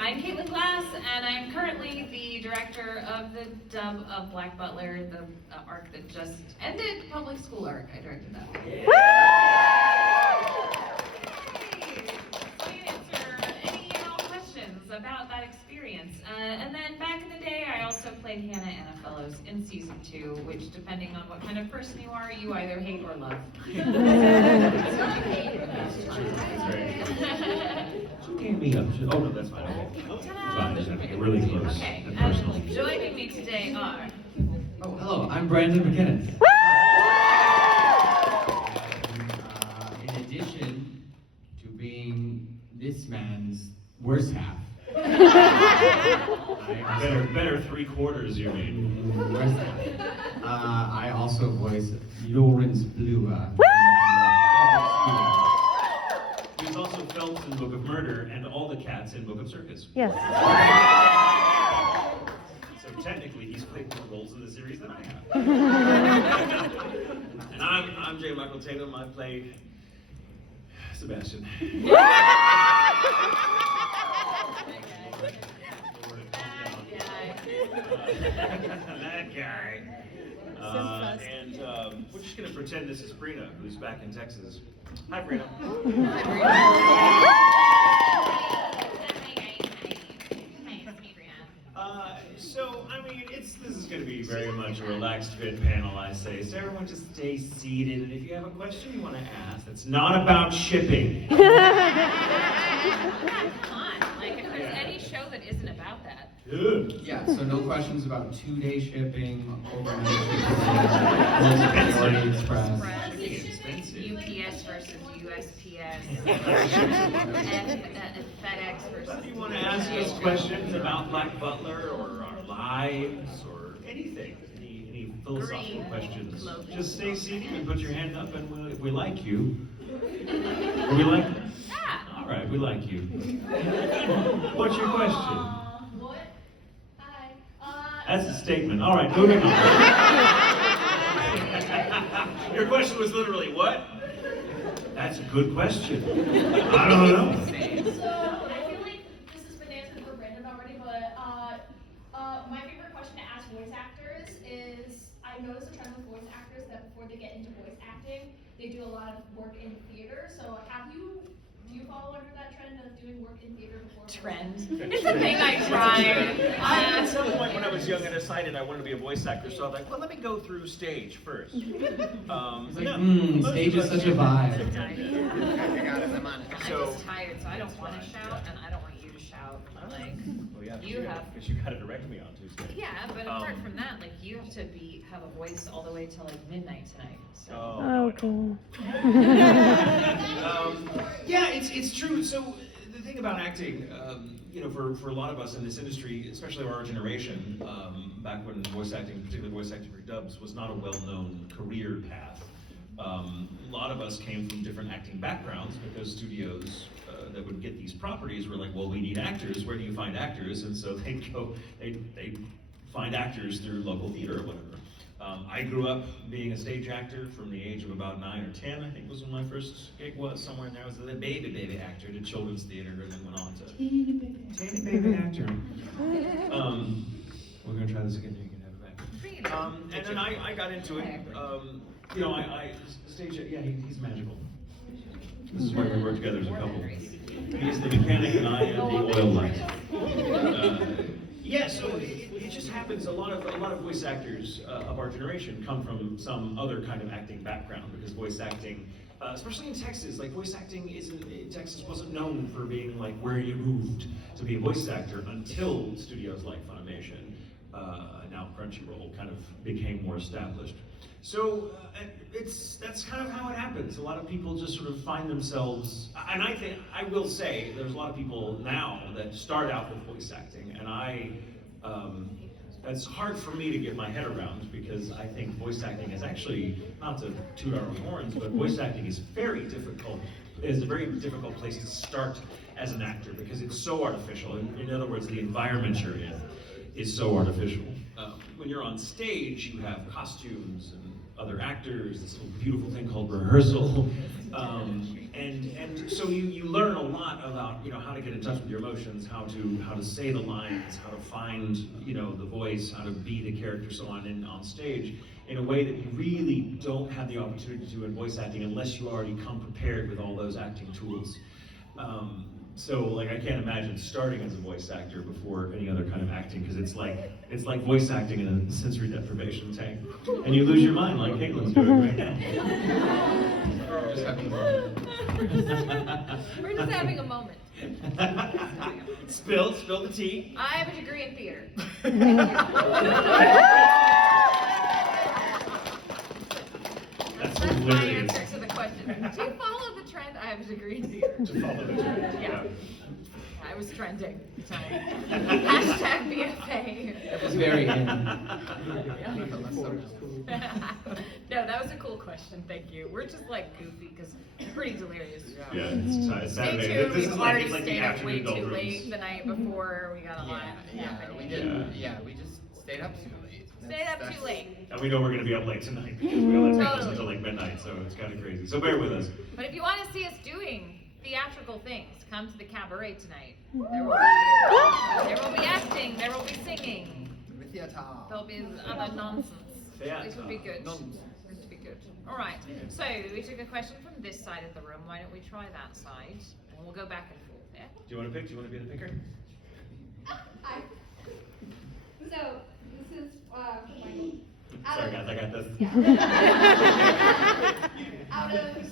I'm Caitlin Glass, and I'm currently the director of the dub of Black Butler, the arc that just ended, public school arc. I directed that. Yay! So you answer any and all questions about that experience. And then back in the day, I also played Hannah Anna Fellows in season 2, which, depending on what kind of person you are, you either hate or love. She gave me up. Oh no, that's fine. Okay. Fine. Really close and personal. Joining me today are. Oh, hello. I'm Brandon McInnis. In addition to being this man's worst half. Better 3/4, you mean? Worst half. I also voice Lawrence Blue. He's also Phelps in Book of Murder and all the cats in Book of Circus. Yes. So technically, he's played more roles in the series than I have. And I'm J. Michael Tatum. I play Sebastian. That guy. We're just going to pretend this is Brina, who's back in Texas. Hi, Brina. So, I mean, this is going to be very much a relaxed, fit panel, I say. So everyone just stay seated, and if you have a question you want to ask, that's not about shipping. Come on, like, if there's any show that isn't about that. Yeah, so no questions about 2-day shipping, overnight shipping, Priority Express. UPS versus USPS, and FedEx versus. If you want to ask us questions about Black Butler or our lives or anything, any philosophical questions, just stay seated and put your hand up, and if we like you, or we like. Yeah. All right, we like you. What's your question? What? Hi. That's a statement. All right, moving on. Your question was literally what? That's a good question. I don't know. So, I feel like this has been answered for Brandon already, but my favorite question to ask voice actors is, I noticed a trend with voice actors that before they get into voice acting, they do a lot of work in theater. So do you follow under that trend of doing work in theater before? Trend. It's the thing I tried. At some point when I was young, I decided I wanted to be a voice actor, so I was like, well, let me go through stage first. It's like, stage is such a vibe. I'm just tired, so I don't want to shout, and I don't want you to shout. Like, Well, yeah, you have. because you got to direct me on Tuesday. Yeah, but apart from that, like, you have to have a voice all the way till like midnight tonight. So. Oh, cool. Yeah, it's true. So the thing about acting, for a lot of us in this industry, especially our generation, back when voice acting, particularly voice acting for dubs, was not a well-known career path. A lot of us came from different acting backgrounds because studios that would get these properties were like, well, we need actors. Where do you find actors? And so they'd find actors through local theater or whatever. I grew up being a stage actor from the age of about 9 or 10, I think was when my first gig was. Somewhere in there I was a little baby actor, did children's theater, and then went on to teeny baby actor. We're gonna try this again. You can have it back. And then I got into it. I stage. Yeah, he's magical. This is why we work together as a couple. He's the mechanic and I am the oil light. Yeah, so it just happens. A lot of voice actors of our generation come from some other kind of acting background, because voice acting, especially in Texas, like voice acting in Texas wasn't known for being like where you moved to be a voice actor until studios like Funimation, now Crunchyroll, kind of became more established. So that's kind of how it happens. A lot of people just sort of find themselves, and I will say there's a lot of people now that start out with voice acting, and it's hard for me to get my head around, because I think voice acting is actually, not to toot our own horns, but voice acting is very difficult. It is a very difficult place to start as an actor, because it's so artificial. In other words, the environment you're in is so artificial. When you're on stage, you have costumes and other actors, this little beautiful thing called rehearsal. And so you learn a lot about, you know, how to get in touch with your emotions, how to say the lines, how to find, you know, the voice, how to be the character, so on stage in a way that you really don't have the opportunity to do in voice acting unless you already come prepared with all those acting tools. So like I can't imagine starting as a voice actor before any other kind of acting, because it's like voice acting in a sensory deprivation tank, and you lose your mind like Caitlin's doing right now. Just having a moment. We're just having a moment. Spill the tea. I have a degree in theater. That's That's my hilarious. answer to the question. To follow the trend, I have a degree in theater. To follow the trend. Yeah. I was trending. So. Hashtag BFA. It was very in. No, that was a cool question. Thank you. We're just like goofy because pretty delirious. Yeah, it's Saturday. Stay tuned. This We've is already like the stayed up way afternoon too doldrums. late the night before. We got a lot happening. We did. Yeah, we just stayed up too late. Stayed up too late. And we know we're going to be up late tonight because we all have to until like midnight, so it's kind of crazy. So bear with us. But if you want to see us doing theatrical things, come to the cabaret tonight. There will be acting, there will be singing, there'll be other nonsense. It will be good. It will be good. All right. So we took a question from this side of the room. Why don't we try that side, and we'll go back and forth. Yeah. Do you want to pick? Do you want to be the picker? Hi. So, this is for Michael. Sorry guys, I got this. Out of every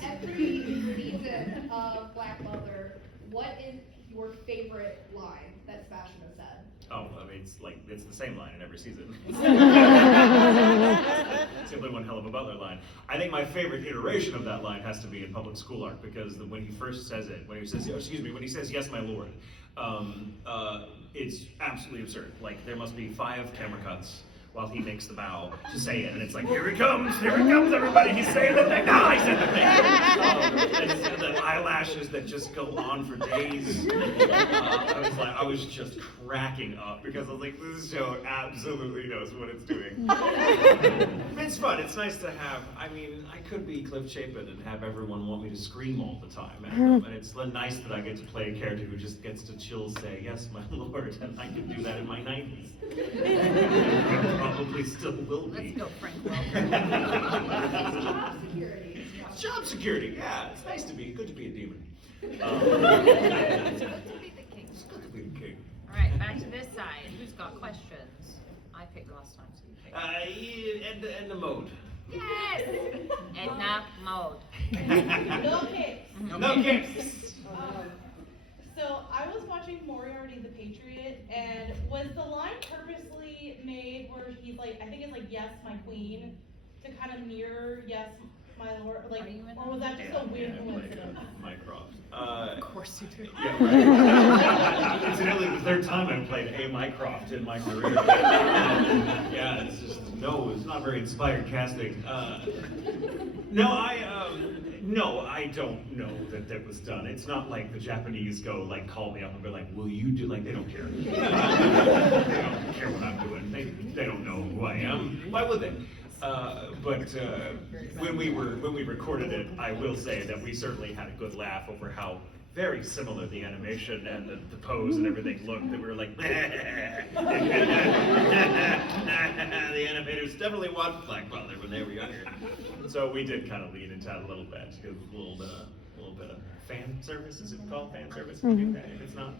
season of Black Butler, what is your favorite line that Sebastian has said? Oh, I mean, it's the same line in every season. Simply one hell of a Butler line. I think my favorite iteration of that line has to be in Public School Art, because when he first says it, when he says, when he says, "Yes, my lord," it's absolutely absurd. Like, there must be 5 camera cuts while he makes the bow to say it, and it's like, here he comes, everybody, he's saying the thing, now he said the thing. And the eyelashes that just go on for days. I was just cracking up, because I was like, this show absolutely knows what it's doing. It's fun, it's nice to have, I mean, I could be Cliff Chapin and have everyone want me to scream all the time at them, and it's nice that I get to play a character who just gets to chill say, "Yes, my lord," and I can do that in my 90s. Probably still will be. Let's go, Frank Welker. Job security. Job security, yeah, it's nice to be, good to be a demon. It's good to be the king. It's good to be the king. All right, back to this side. Who's got questions? I picked last time, so you picked. And the mode. Yes! Edna mode. No kicks. No kicks. So I was watching Moriarty the Patriot, and was the line purposely made where he's like, I think it's like, "Yes, my queen," to kind of mirror "Yes, my lord," like, Are you in or was that just a weird Like, coincidence? Mycroft. Of course you do. Yeah, right. Incidentally, the 3rd time I've played a Mycroft in my career. Yeah, it's just, no, it's not very inspired casting. No, I don't know that was done. It's not like the Japanese go, like, call me up and be like, "Will you do," like, they don't care. They don't care what I'm doing. They don't know who I am. Why would they? But when we recorded it, I will say that we certainly had a good laugh over how very similar the animation and the pose and everything looked, that we were like, the animators definitely watched Black Butler when they were younger. So we did kind of lean into that a little bit, because a little bit of fan service. Is it called fan service? If it's not.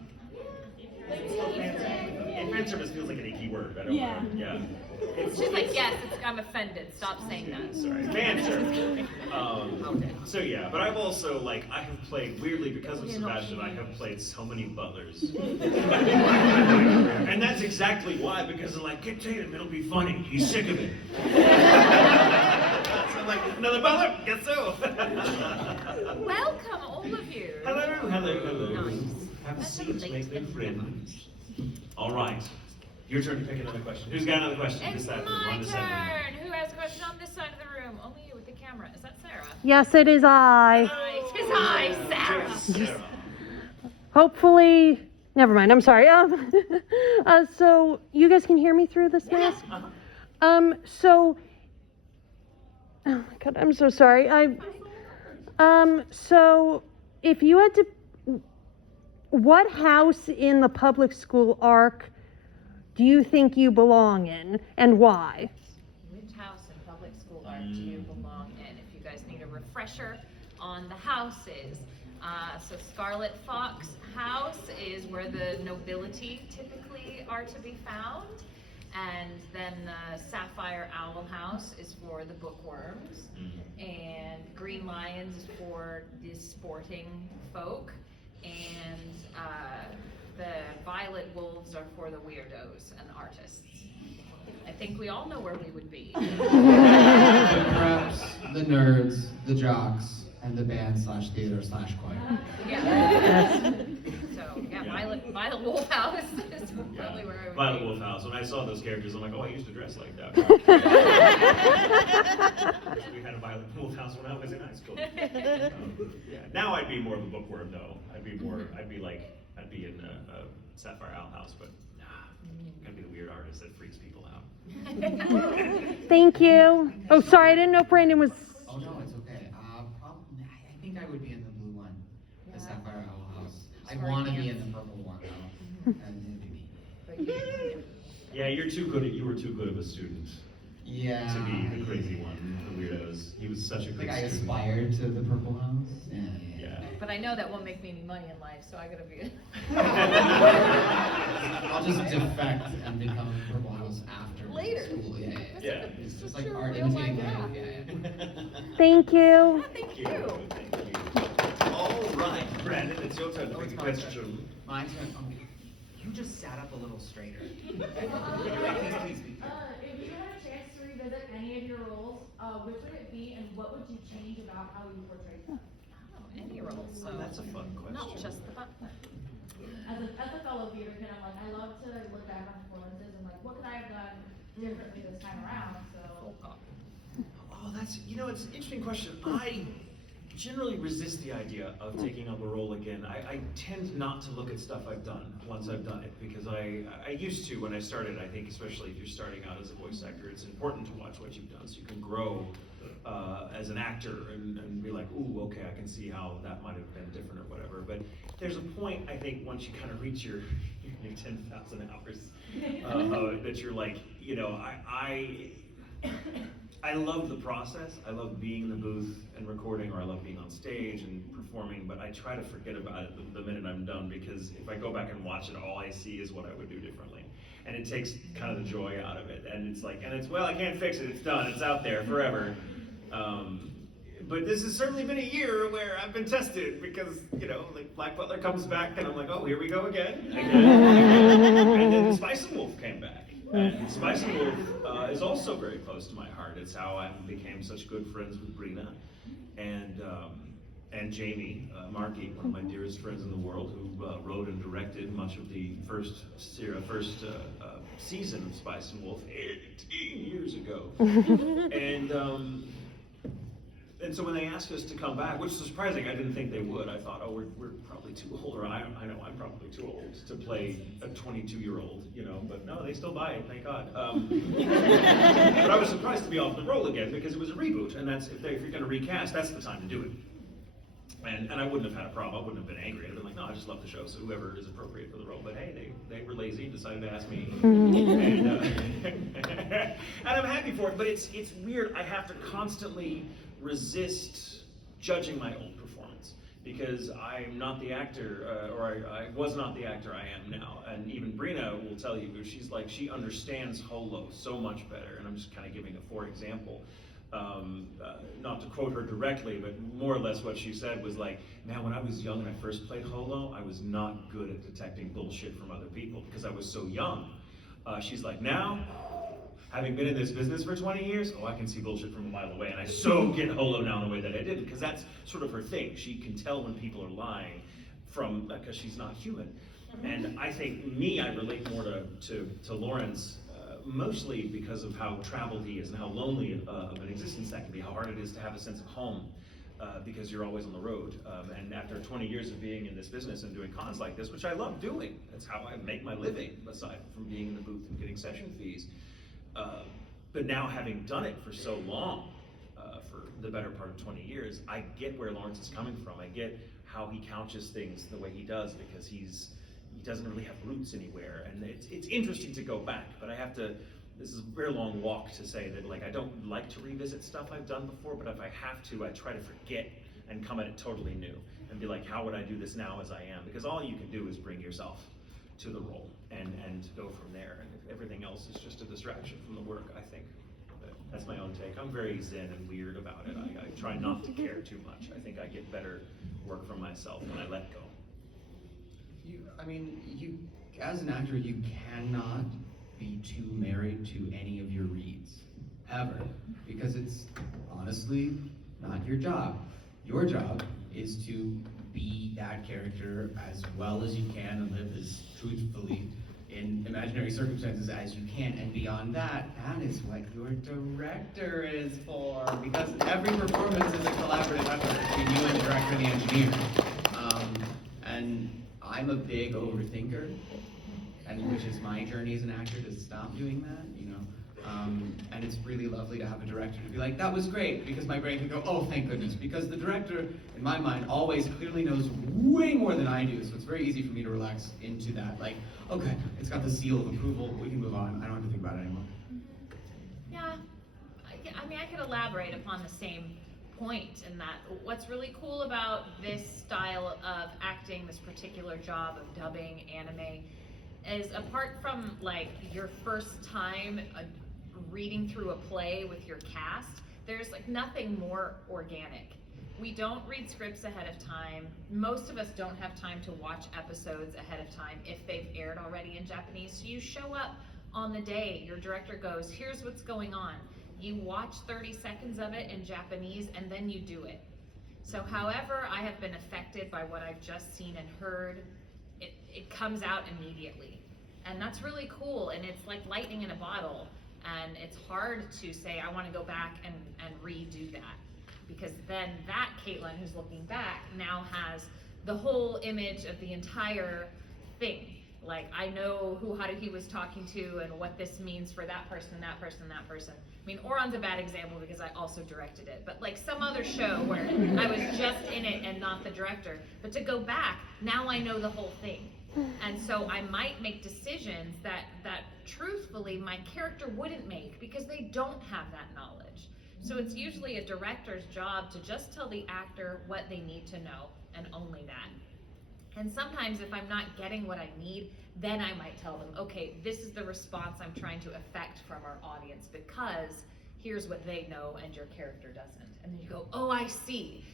Fan service feels like an icky word. I don't know. Yeah. She's like, yes, I'm offended. Stop saying that. Sorry, fan service. So yeah, but I've also, like, I have played, weirdly, because of Sebastian, I have played so many butlers. And that's exactly why, because they're like, "Get Tatum, it'll be funny. He's sick of it." So I'm like, "Another butler? Guess so." Welcome, all of you. Hello. Nice. Have a That's seat, amazing. make new friends. All right. Your turn to pick another question. Who's got another question? It's This side of the room, my on this side of the room. turn. Who has a question on this side of the room? Only you with the camera. Is that Sarah? Yes, it is I. Nice. It's I, Sarah. Sarah. Hopefully, never mind. I'm sorry. So you guys can hear me through this mask. So, oh my God, I'm so sorry. So if you had to, what house in the public school arc do you think you belong in, and why? Which house in public school art do you belong in? If you guys need a refresher on the houses. So Scarlet Fox House is where the nobility typically are to be found. And then Sapphire Owl House is for the bookworms. And Green Lions is for the sporting folk. And the Violet Wolves are for the weirdos and artists. I think we all know where we would be. The preps, the nerds, the jocks, and the band/theater/choir. Yeah. So yeah, Violet Wolf House is probably where I would Violet be. Wolf House. When I saw those characters, I'm like, oh, I used to dress like that. We had a Violet Wolf House when I was in high school. Yeah. Now I'd be more of a bookworm, though. I'd be in a Sapphire Owl House, but I'm gonna be the weird artist that freaks people out. Thank you. Oh, sorry, I didn't know Brandon was. Oh no, it's okay. I think I would be in the blue one, the Sapphire Owl House. I want to be in the purple one though, and it'd be me. Yeah, you were too good of a student Yeah. to be the crazy one, the weirdos. He was such a I good think I student. aspired to the purple house. Yeah. But I know that won't make me any money in life, so I gotta be. I'll just defect and become purple house after Later. school. Yeah. Yeah. It's just like Sure, art real life, imitating life. yeah. Yeah. Thank you. Thank Thank you. All right, Brandon, it's your turn to pick a question. My turn. You just sat up a little straighter. Please. If you had a chance to revisit any of your roles, which would it be, and what would you change about how you portrayed them? Any role, so. That's a fun question. Not just the Butler. As a fellow theater kid, I'm like, I love to look back on performances and like, what could I have done differently this time around? So. Oh, it's an interesting question. I generally resist the idea of taking up a role again. I tend not to look at stuff I've done once I've done it, because I used to when I started. I think especially if you're starting out as a voice actor, it's important to watch what you've done so you can grow as an actor and be like, ooh, okay, I can see how that might have been different or whatever. But there's a point, I think, once you kind of reach your 10,000 hours, that you're like, I love the process. I love being in the booth and recording, or I love being on stage and performing, but I try to forget about it the minute I'm done, because if I go back and watch it, all I see is what I would do differently. And it takes kind of the joy out of it. And it's like, well, I can't fix it. It's done. It's out there forever. But this has certainly been a year where I've been tested, because, like Black Butler comes back and I'm like, oh, here we go again. And then Spice and Wolf came back. And Spice and Wolf is also very close to my heart. It's how I became such good friends with Brina and Jamie Markey, one of my dearest friends in the world, who wrote and directed much of the first season of Spice and Wolf 18 years ago. And so when they asked us to come back, which is surprising, I didn't think they would. I thought, oh, we're probably too old, or I know I'm probably too old to play a 22-year-old, but no, they still buy it, thank God. But I was surprised to be off the roll again, because it was a reboot, and that's if you're going to recast, that's the time to do it. And I wouldn't have had a problem. I wouldn't have been angry. I'd been like, no, I just love the show, so whoever is appropriate for the role. But hey, they were lazy and decided to ask me. And I'm happy for it, but it's weird. I have to constantly resist judging my own performance, because I'm not the actor, or I was not the actor I am now. And even Brina will tell you, she's like, she understands Holo so much better. And I'm just kind of giving a for example. Not to quote her directly, but more or less what she said was like, man, when I was young and I first played Holo, I was not good at detecting bullshit from other people because I was so young. She's like, now, having been in this business for 20 years, I can see bullshit from a mile away, and I so get Holo now in the way that I didn't, because that's sort of her thing. She can tell when people are lying because she's not human. And I think I relate more to Lawrence, mostly because of how traveled he is and how lonely of an existence that can be, how hard it is to have a sense of home, because you're always on the road. And after 20 years of being in this business and doing cons like this, which I love doing, that's how I make my living, aside from being in the booth and getting session fees. But now, having done it for so long, for the better part of 20 years, I get where Lawrence is coming from. I get how he couches things the way he does, because he doesn't really have roots anywhere, and it's interesting to go back, but this is a very long walk to say that, like, I don't like to revisit stuff I've done before, but if I have to, I try to forget and come at it totally new and be like, how would I do this now as I am? Because all you can do is bring yourself to the role and go from there, and if everything else is just a distraction from the work, I think. But that's my own take. I'm very zen and weird about it. I try not to care too much. I think I get better work from myself when I let go. You, as an actor, you cannot be too married to any of your reads, ever, because it's honestly not your job. Your job is to be that character as well as you can and live as truthfully in imaginary circumstances as you can, and beyond that, that is what your director is for, because every performance is a collaborative effort between you and the director and the engineer. And I'm a big overthinker, and which is my journey as an actor to stop doing that, and it's really lovely to have a director to be like, that was great, because my brain can go, oh, thank goodness, because the director, in my mind, always clearly knows way more than I do, so it's very easy for me to relax into that, like, okay, it's got the seal of approval, we can move on, I don't have to think about it anymore. Yeah, I could elaborate upon the same point in that what's really cool about this style of acting, this particular job of dubbing anime, is apart from like your first time reading through a play with your cast, there's like nothing more organic. We don't read scripts ahead of time. Most of us don't have time to watch episodes ahead of time if they've aired already in Japanese. So you show up on the day, your director goes, here's what's going on. You watch 30 seconds of it in Japanese and then you do it. So however I have been affected by what I've just seen and heard, it comes out immediately. And that's really cool, and it's like lightning in a bottle. And it's hard to say, I want to go back and redo that. Because then that Caitlin who's looking back now has the whole image of the entire thing. Like, I know who Haruhi was talking to and what this means for that person, that person, that person. I mean, Oron's a bad example because I also directed it, but like some other show where I was just in it and not the director. But to go back, now I know the whole thing. And so I might make decisions that truthfully my character wouldn't make because they don't have that knowledge. So it's usually a director's job to just tell the actor what they need to know, and only that. And sometimes if I'm not getting what I need, then I might tell them, okay, this is the response I'm trying to affect from our audience because here's what they know and your character doesn't. And then you go, oh, I see.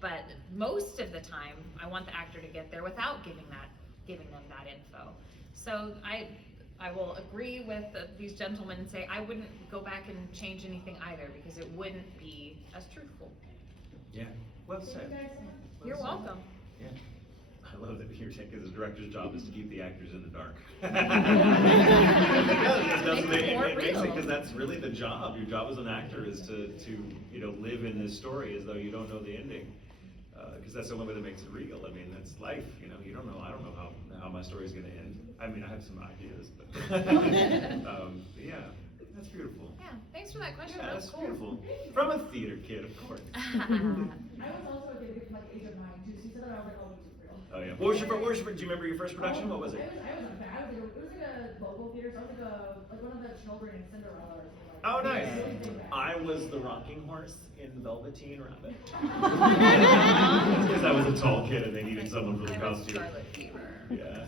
But most of the time, I want the actor to get there without giving them that info. So I will agree with these gentlemen and say I wouldn't go back and change anything either because it wouldn't be as truthful. Yeah, well said. You're welcome. Yeah. I love that you're saying because the director's job is to keep the actors in the dark. It makes it, because that's really the job. Your job as an actor is to live in this story as though you don't know the ending. Because that's the only way that makes it real. I mean, that's life, you don't know. I don't know how my story's going to end. I mean, I have some ideas, but yeah, that's beautiful. Yeah, thanks for that question. Yeah, that's cool. beautiful. From a theater kid, of course. I was also a kid from like age of 9 too, so you said that I was like, oh, this is real. Oh yeah. What was your do you remember your first production? What was it? I was a fan. It was like a local theater, so I was like one of the children in Cinderella or something like that. Oh, nice. Yeah. I was the rocking horse in Velveteen Rabbit. Because I was a tall kid and they needed someone for the costume. Scarlet Fever. Yeah.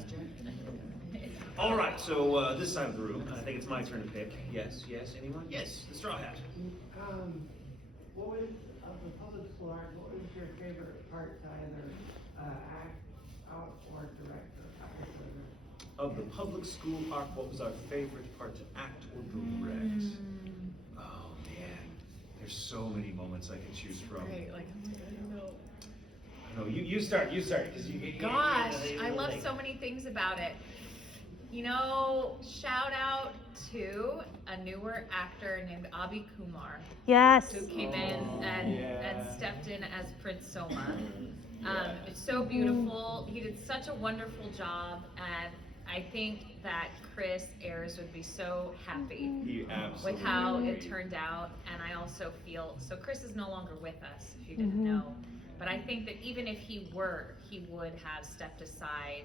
All right, so this side of the room, I think it's my turn to pick. Yes, anyone? Yes, the straw hat. What was, of the public school art, what was your favorite part to either act out or direct or act? Of the public school art, what was our favorite part to act or direct? Oh man, there's so many moments I can choose from. Right, like, oh my God, I don't know. No, you start, because you. Gosh, I love so many things about it. Shout out to a newer actor named Abhi Kumar. Yes. Who came in and stepped in as Prince Soma. It's so beautiful. He did such a wonderful job, and I think that Chris Ayers would be so happy with how it turned out. And I also feel, so Chris is no longer with us, if you didn't know, but But I think that even if he were, he would have stepped aside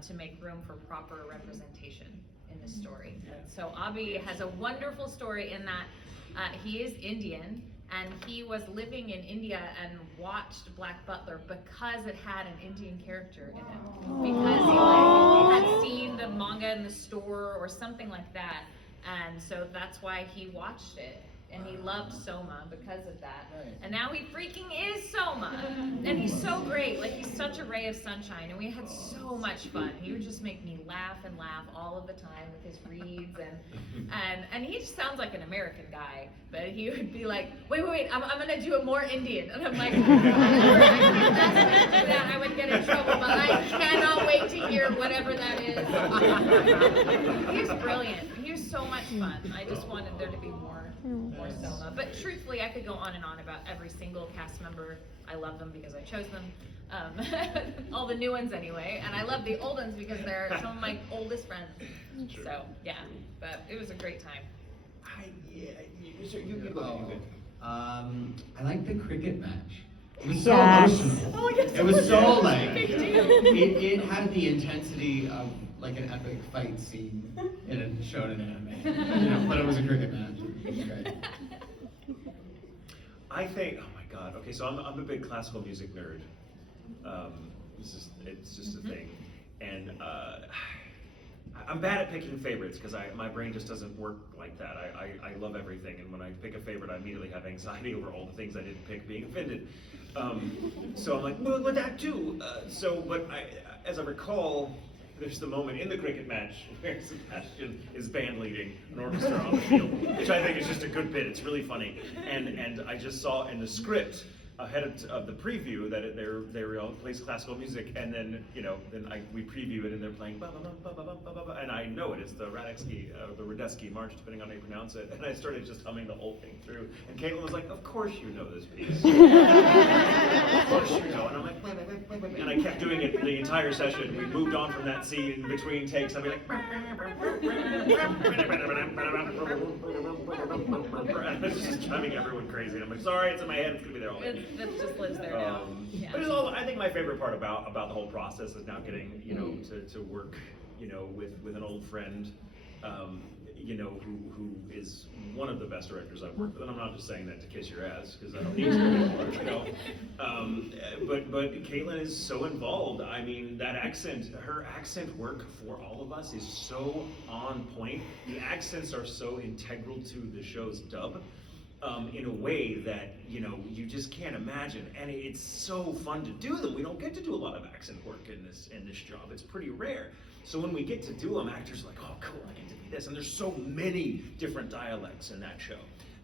to make room for proper representation in the story. So Abi has a wonderful story in that he is Indian, and he was living in India and watched Black Butler because it had an Indian character in it. Because he had seen the manga in the store or something like that. And so that's why he watched it. And he loved Soma because of that. And now he freaking is Soma. And he's so great. Like, he's such a ray of sunshine. And we had so much fun. He would just make me laugh and laugh all of the time with his reads. And he just sounds like an American guy. But he would be like, wait, I'm going to do it more Indian. And I'm like, I would get in trouble. But I cannot wait to hear whatever that is. He was brilliant. He was so much fun. I just wanted there to be more Soma. But truthfully, I could go on and on about every single cast member. I love them because I chose them. All the new ones anyway. And I love the old ones because they're some of my oldest friends. So, yeah. But it was a great time. I like the cricket match. It was so Yes. emotional. Oh, yes, It was so like, big deal. it had the intensity of like an epic fight scene in a shonen anime. You know, but it was a cricket match. It was great. I think, oh my God, okay, so I'm a big classical music nerd. It's just a thing. And I'm bad at picking favorites because my brain just doesn't work like that. I love everything, and when I pick a favorite, I immediately have anxiety over all the things I didn't pick being offended. So I'm like, well, that too. But as I recall, there's the moment in the cricket match where Sebastian is band leading an orchestra on the field, which I think is just a good bit. It's really funny. And I just saw in the script ahead of the preview that they all plays classical music, and then we preview it and they're playing ba ba ba ba ba ba ba ba, and I know it. It's the Radetzky March, depending on how you pronounce it. And I started just humming the whole thing through. And Caitlin was like, "Of course you know this piece. Of course you know." And I'm like, and I kept doing it the entire session. We moved on from that scene between takes. I'd be like, and it's just driving everyone crazy. And I'm like, sorry, it's in my head. It's gonna be there all day. It just lives there now. Yeah. But I think my favorite part about the whole process is now getting to work with an old friend who is one of the best directors I've worked with. And I'm not just saying that to kiss your ass because I don't need to anymore. But Caitlin is so involved. I mean, her accent work for all of us is so on point. The accents are so integral to the show's dub. In a way that you just can't imagine, and it's so fun to do them. We don't get to do a lot of accent work in this job. It's pretty rare. So when we get to do them, actors are like, oh cool, I get to be this. And there's so many different dialects in that show,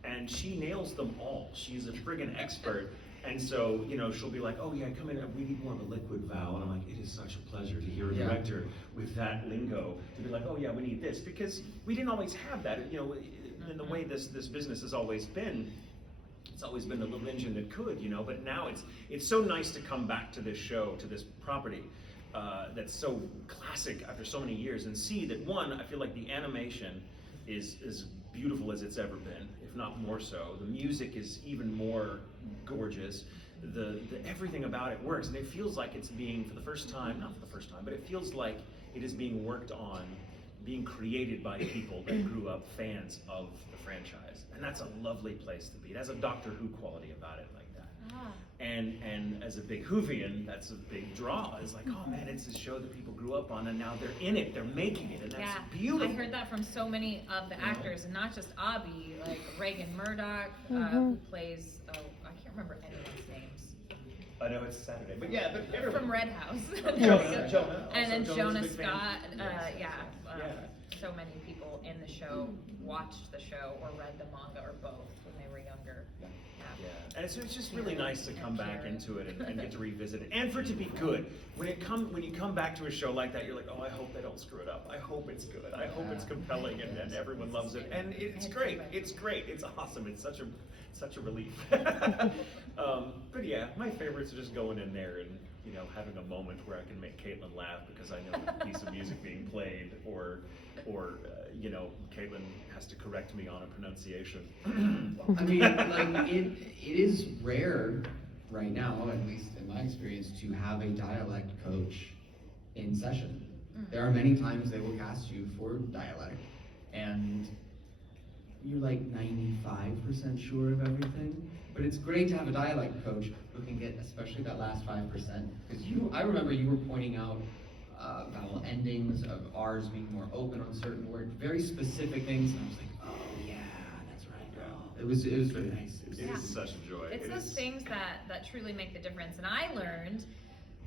and she nails them all. She's a friggin' expert. And so, she'll be like, oh yeah, come in, we need more of a liquid vowel. And I'm like, it is such a pleasure to hear a director with that lingo, to be like, oh yeah, we need this. Because we didn't always have that, in the way this business has always been. It's always been the little engine that could, but now it's so nice to come back to this show, to this property that's so classic after so many years, and see that, one, I feel like the animation is as beautiful as it's ever been, if not more so. The music is even more gorgeous. The everything about it works, and it feels like it's being, not for the first time, but it feels like it is being worked on, being created by people that grew up fans of the franchise. And that's a lovely place to be. It has a Doctor Who quality about it like that. And as a big Whovian, that's a big draw. It's like, oh man, it's a show that people grew up on, and now they're in it, they're making it, and that's beautiful. I heard that from so many of the actors, and not just Abi, like Reagan Murdoch, who plays, I can't remember anyone's names. I know it's Saturday, but yeah, but everyone. From Red House. Jonah. And then Jonah Scott, yes. so many people in the show watched the show or read the manga or both when they were younger. Yeah, and it's just really nice to come back into it and get to revisit it, and for it to be good. When you come back to a show like that, you're like, oh, I hope they don't screw it up. I hope it's good. I hope it's compelling and everyone loves it. And it's great. It's great. It's awesome. It's such a relief. But yeah, my favorites are just going in there and having a moment where I can make Caitlin laugh because I know a piece of music being played, or Caitlin has to correct me on a pronunciation. I mean, like it is rare right now, at least in my experience, to have a dialect coach in session. There are many times they will cast you for dialect, and you're like 95% sure of everything. But it's great to have a dialect coach who can get especially that last 5%. Because I remember you were pointing out vowel endings of R's being more open on certain words, very specific things, and I was like, oh yeah, that's right. Oh, it was really nice. It is such a joy. It's those things that truly make the difference. And I learned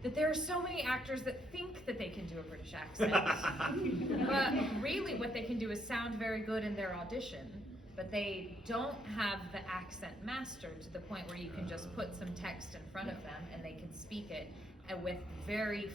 that there are so many actors that think that they can do a British accent. But really what they can do is sound very good in their audition, but they don't have the accent mastered to the point where you can just put some text in front of them and they can speak it with very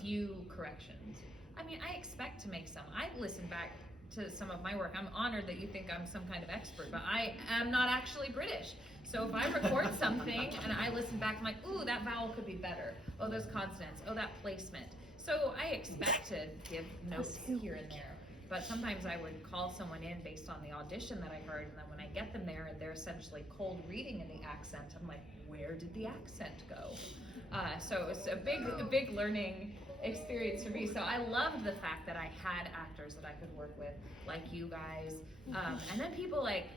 few corrections. I mean, I expect to make some. I listen back to some of my work. I'm honored that you think I'm some kind of expert, but I am not actually British. So if I record something and I listen back, I'm like, ooh, that vowel could be better. Oh, those consonants. Oh, that placement. So I expect to give notes here and there. But sometimes I would call someone in based on the audition that I heard, and then when I get them there and they're essentially cold reading in the accent, I'm like, where did the accent go? So it's a big learning experience for me. So I loved the fact that I had actors that I could work with, like you guys, and then people like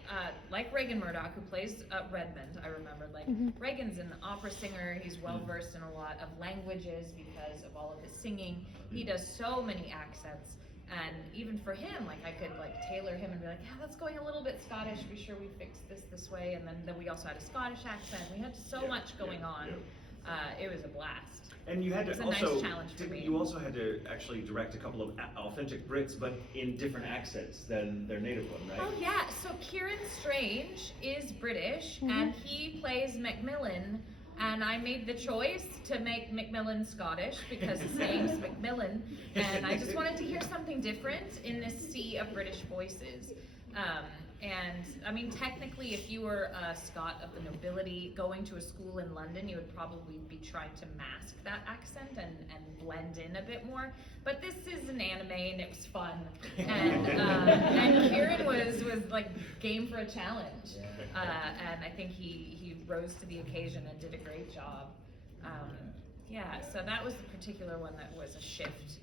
Reagan Murdoch, who plays Redmond. I remember, like, Reagan's an opera singer. He's well versed in a lot of languages because of all of his singing. He does so many accents. And even for him, like, I could like tailor him and be like, yeah, that's going a little bit Scottish. Be sure we fix this way. And then we also had a Scottish accent. We had so much going on. It was a blast. And you had to It's a also, nice challenge for me. you also had to actually direct a couple of authentic Brits, but in different accents than their native one, right? Oh yeah, so Kieran Strange is British, and he plays Macmillan, and I made the choice to make Macmillan Scottish because his name's Macmillan, and I just wanted to hear something different in this sea of British voices. And I mean, technically, if you were a Scot of the nobility going to a school in London, you would probably be trying to mask that accent and blend in a bit more. But this is an anime and it was fun. And Kieran was like game for a challenge. And I think he rose to the occasion and did a great job. Yeah, so that was the particular one that was a shift.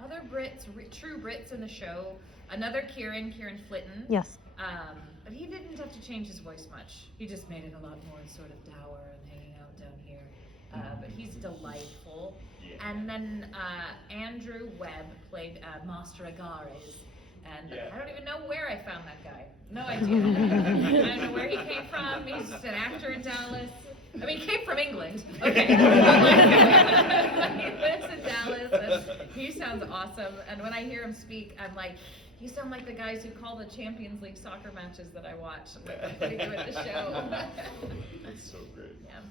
Other Brits, true Brits in the show, another Kieran Flitton. Yes. But he didn't have to change his voice much. He just made it a lot more sort of dour and hanging out down here. But he's delightful. Yeah. And then Andrew Webb played Master Agares. And I don't even know where I found that guy. No idea. I don't know where he came from. He's just an actor in Dallas. I mean, he came from England. Okay. He lives in Dallas. And he sounds awesome. And when I hear him speak, I'm like, you sound like the guys who call the Champions League soccer matches that I watch. I'm like, what do you do at the show? That's so great. Yeah.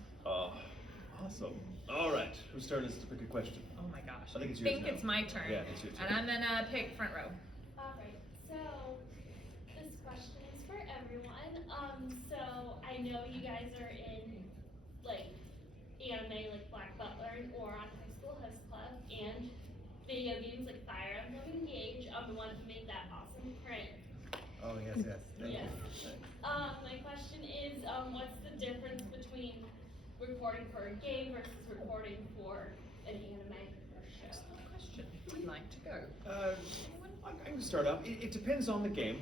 Awesome. All right, whose turn is to pick a question? Oh my gosh. I think it's I yours think now. it's my turn. Yeah, it's your turn. And I'm gonna pick front row. Alright, so this question is for everyone. So I know you guys are in like anime like Black Butler and Oron High School Host Club and video games like Fire Emblem Engage, the one who made that awesome print. Oh yes. Thank Yes. you. My question is, what's the difference between recording for a game versus recording for an anime or show? Excellent question. Who would like to go? I can start off. It depends on the game.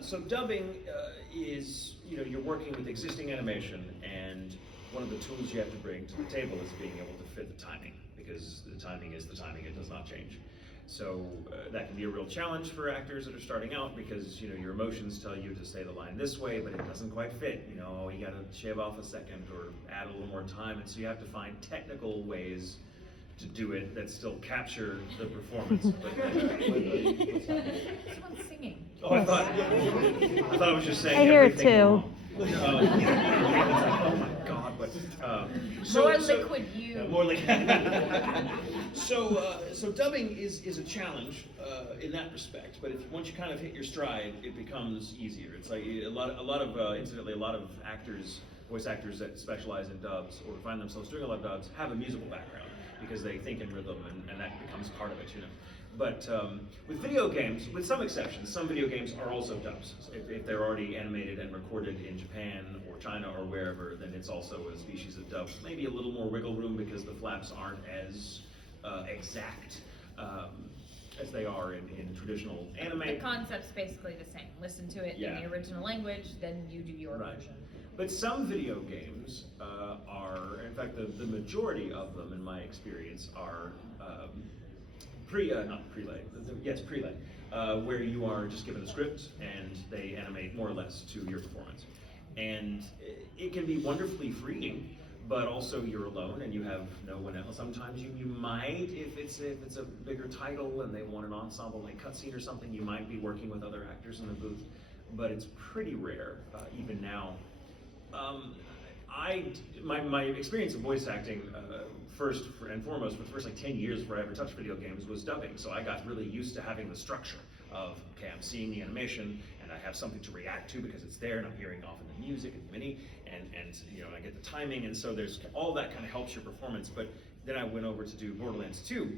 So dubbing is, you're working with existing animation, and one of the tools you have to bring to the table is being able to fit the timing, because the timing is the timing, it does not change. So that can be a real challenge for actors that are starting out, because your emotions tell you to say the line this way, but it doesn't quite fit. You got to shave off a second or add a little more time, and so you have to find technical ways to do it that still capture the performance. This one's singing. Oh, I thought I was just saying I hear it everything too. wrong. It's like, oh my God, but More liquid you. Yeah, more liquid. So dubbing is a challenge in that respect, but once you kind of hit your stride, it becomes easier. It's like a lot of actors, voice actors that specialize in dubs or find themselves doing a lot of dubs have a musical background because they think in rhythm, and that becomes part of it. But with video games, with some exceptions, some video games are also dubs. So if they're already animated and recorded in Japan or China or wherever, then it's also a species of dub. Maybe a little more wiggle room because the flaps aren't as exact as they are in traditional anime. The concept's basically the same. Listen to it in the original language, then you do your version. But some video games are, in fact, the majority of them, in my experience, are prelay, where you are just given a script and they animate more or less to your performance. And it can be wonderfully freeing, but also you're alone and you have no one else. Sometimes you might, if it's a bigger title and they want an ensemble like cutscene or something, you might be working with other actors in the booth, but it's pretty rare, even now. My experience of voice acting, first and foremost, for the first like 10 years before I ever touched video games, was dubbing. So I got really used to having the structure of, okay, I'm seeing the animation and I have something to react to because it's there and I'm hearing often the music and the MIDI and you know, I get the timing, and so there's all that kind of helps your performance. But then I went over to do Borderlands 2,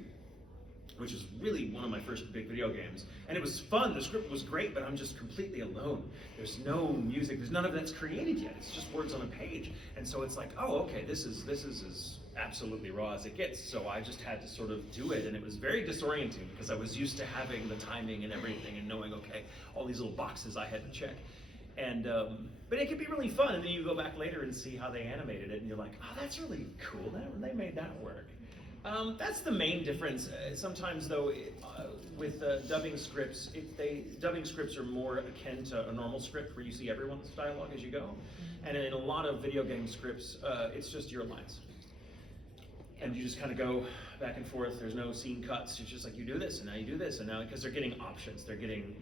which is really one of my first big video games. And it was fun, the script was great, but I'm just completely alone. There's no music, there's none of that's created yet. It's just words on a page. And so it's like, oh, okay, this is as absolutely raw as it gets. So I just had to sort of do it, and it was very disorienting because I was used to having the timing and everything and knowing, okay, all these little boxes I had to check. And, but it can be really fun, and then you go back later and see how they animated it, and you're like, oh, that's really cool, they made that work. That's the main difference. Sometimes, though, with dubbing scripts, dubbing scripts are more akin to a normal script where you see everyone's dialogue as you go. And in a lot of video game scripts, it's just your lines. And you just kind of go back and forth. There's no scene cuts. It's just like, you do this, and now you do this, and now, because they're getting options. They're getting,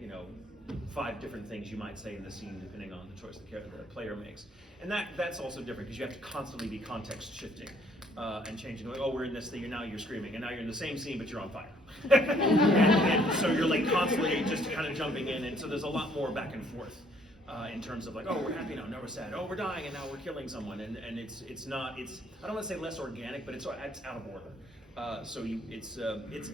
5 different things you might say in the scene depending on the choice the player makes. And that's also different because you have to constantly be context shifting. And changing, like, oh, we're in this thing, and now you're screaming, and now you're in the same scene, but you're on fire. and so you're like constantly just kind of jumping in, and so there's a lot more back and forth in terms of like, oh, we're happy now, no, we're sad, oh, we're dying, and now we're killing someone, and it's I don't want to say less organic, but it's out of order. So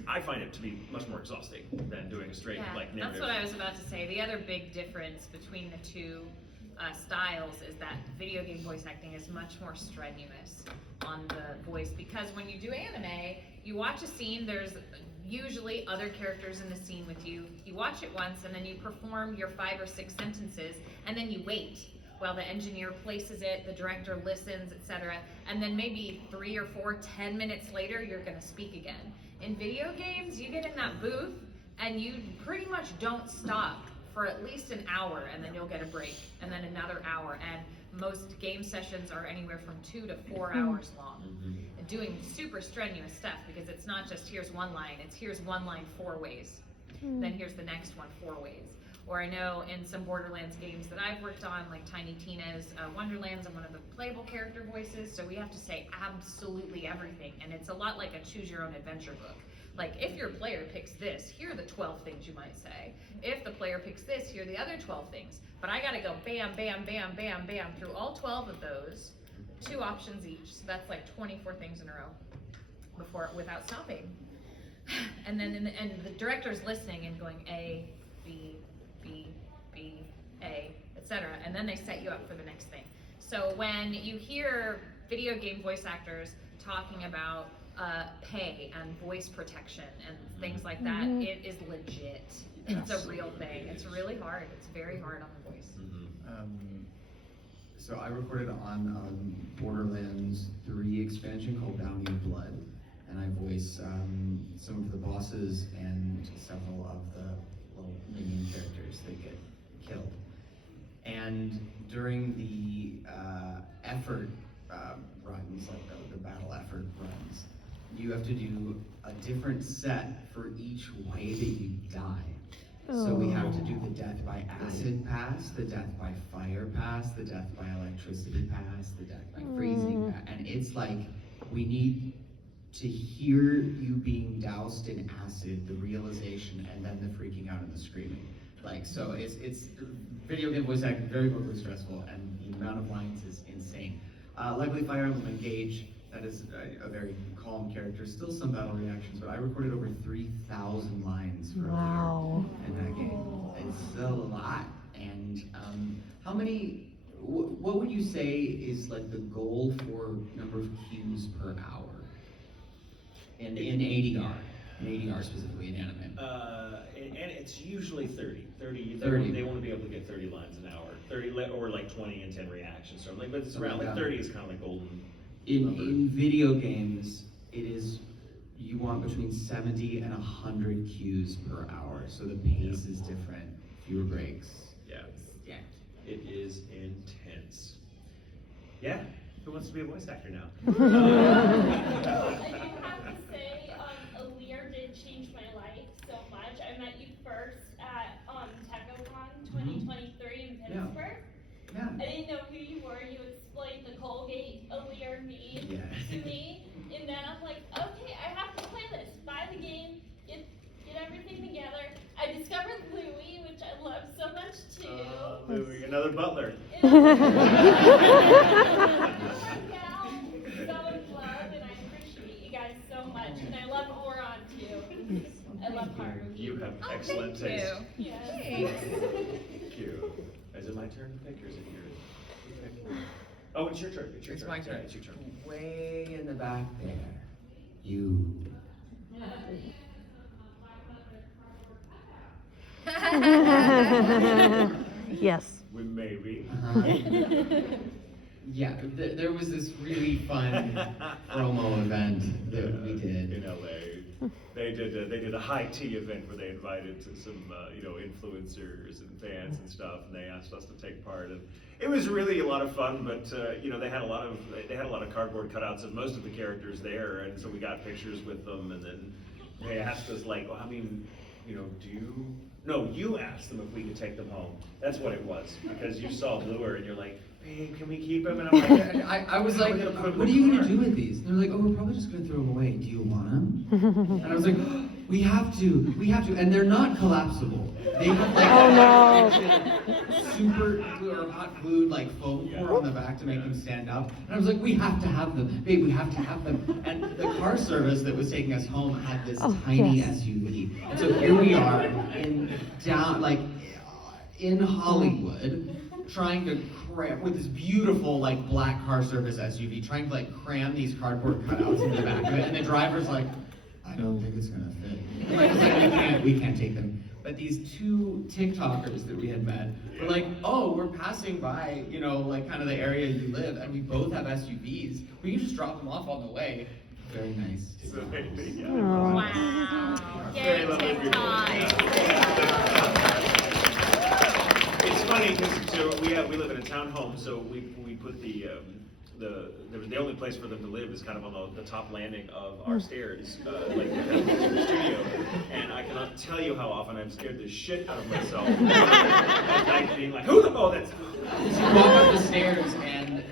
I find it to be much more exhausting than doing a straight like narrative. That's what I was about to say. The other big difference between the two styles is that video game voice acting is much more strenuous on the voice, because when you do anime, you watch a scene, there's usually other characters in the scene with you. You watch it once and then you perform your 5 or 6 sentences, and then you wait while the engineer places it, the director listens, etc. And then maybe 3 or 4, 10 minutes later, you're gonna speak again. In video games, you get in that booth and you pretty much don't stop for at least an hour, and then you'll get a break, and then another hour, and most game sessions are anywhere from 2 to 4 hours long. And doing super strenuous stuff, because it's not just here's one line, it's here's one line 4 ways, then here's the next one 4 ways. Or I know in some Borderlands games that I've worked on, like Tiny Tina's Wonderlands, I'm one of the playable character voices, so we have to say absolutely everything, and it's a lot like a choose your own adventure book. Like, if your player picks this, here are the 12 things you might say. If the player picks this, here are the other 12 things. But I gotta go bam, bam, bam, bam, bam through all 12 of those, 2 options each. So that's like 24 things in a row without stopping. And then and the director's listening and going A, B, B, B, A, etc. And then they set you up for the next thing. So when you hear video game voice actors talking about pay and voice protection and things like that, it is legit. It's a real thing. It's really hard. It's very hard on the voice. So I recorded on Borderlands 3 expansion called Bounty of Blood, and I voice some of the bosses and several of the little minion characters that get killed. And during the effort runs, like the battle effort runs, you have to do a different set for each way that you die. So we have to do the death by acid pass, the death by fire pass, the death by electricity pass, the death by freezing pass. And it's like, we need to hear you being doused in acid, the realization, and then the freaking out and the screaming. Like, so it's video game voice acting, very, very stressful, and the amount of lines is insane. Luckily, Fire Emblem Engage that is a very calm character. Still some battle reactions, but I recorded over 3,000 lines for Wow. a year in that game. It's a lot. And how many? What would you say is like the goal for number of cues per hour in ADR? In ADR specifically in anime. And it's usually 30. 30. 30. They want to be able to get 30 lines an hour. 30 or like 20 and 10 reactions. So like, but it's around like 30 is kind of like golden. In video games, it is, you want between 70 and 100 cues per hour, so the pace is different, fewer breaks. Yeah. Yeah. It is intense. Yeah. Who wants to be a voice actor now? I do have to say, Aaliyah did change my life so much. I met you first at TechnoCon 2023 in Pittsburgh. Yeah. I didn't know who you were. You explained the Colgate Aaliyah need to me, and then I'm like, okay, I have to play this. Buy the game, get everything together. I discovered Louie, which I love so much too. Louie, another Butler. So in love, and I appreciate you guys so much, and I love Oron too. I love Haruki. You have excellent thank taste. you. Yes. Thank you. Is it my turn to pick or is it yours? Oh, it's your turn. It's your turn. My turn. Yeah, it's your turn. Way in the back there, you. Yes. We maybe. Yeah, there was this really fun promo event that we did. In LA. They did a high tea event where they invited some influencers and fans and stuff, and they asked us to take part. And it was really a lot of fun, but they had a lot of cardboard cutouts of most of the characters there, and so we got pictures with them, and then they asked us like, well, I mean, you asked them if we could take them home. That's what it was, because you saw Lure and you're like, hey, can we keep him? And I'm like, I was like, what are you going to do with these? And they're like, oh, we're probably just going to throw them away. Do you want them? And I was like, oh, we have to. And they're not collapsible. They have like super or hot glued like foam core on the back to make them stand up. And I was like, we have to have them. Babe, we have to have them. And the car service that was taking us home had this tiny SUV. And so here we are in Hollywood, trying to cram with this beautiful like black car service SUV, trying to like cram these cardboard cutouts into the back of it, and the driver's like, I don't think it's gonna fit. And I was like, we can't take them. But these two TikTokers that we had met were like, oh, we're passing by, like kind of the area you live, and we both have SUVs. We can just drop them off on the way. Very nice. Wow. Yay, TikTok. It's funny because we live in a townhome, so we put the only place for them to live is kind of on the top landing of our stairs, like in the studio. And I cannot tell you how often I've scared the shit out of myself at night, being like, that's. You walk up the stairs and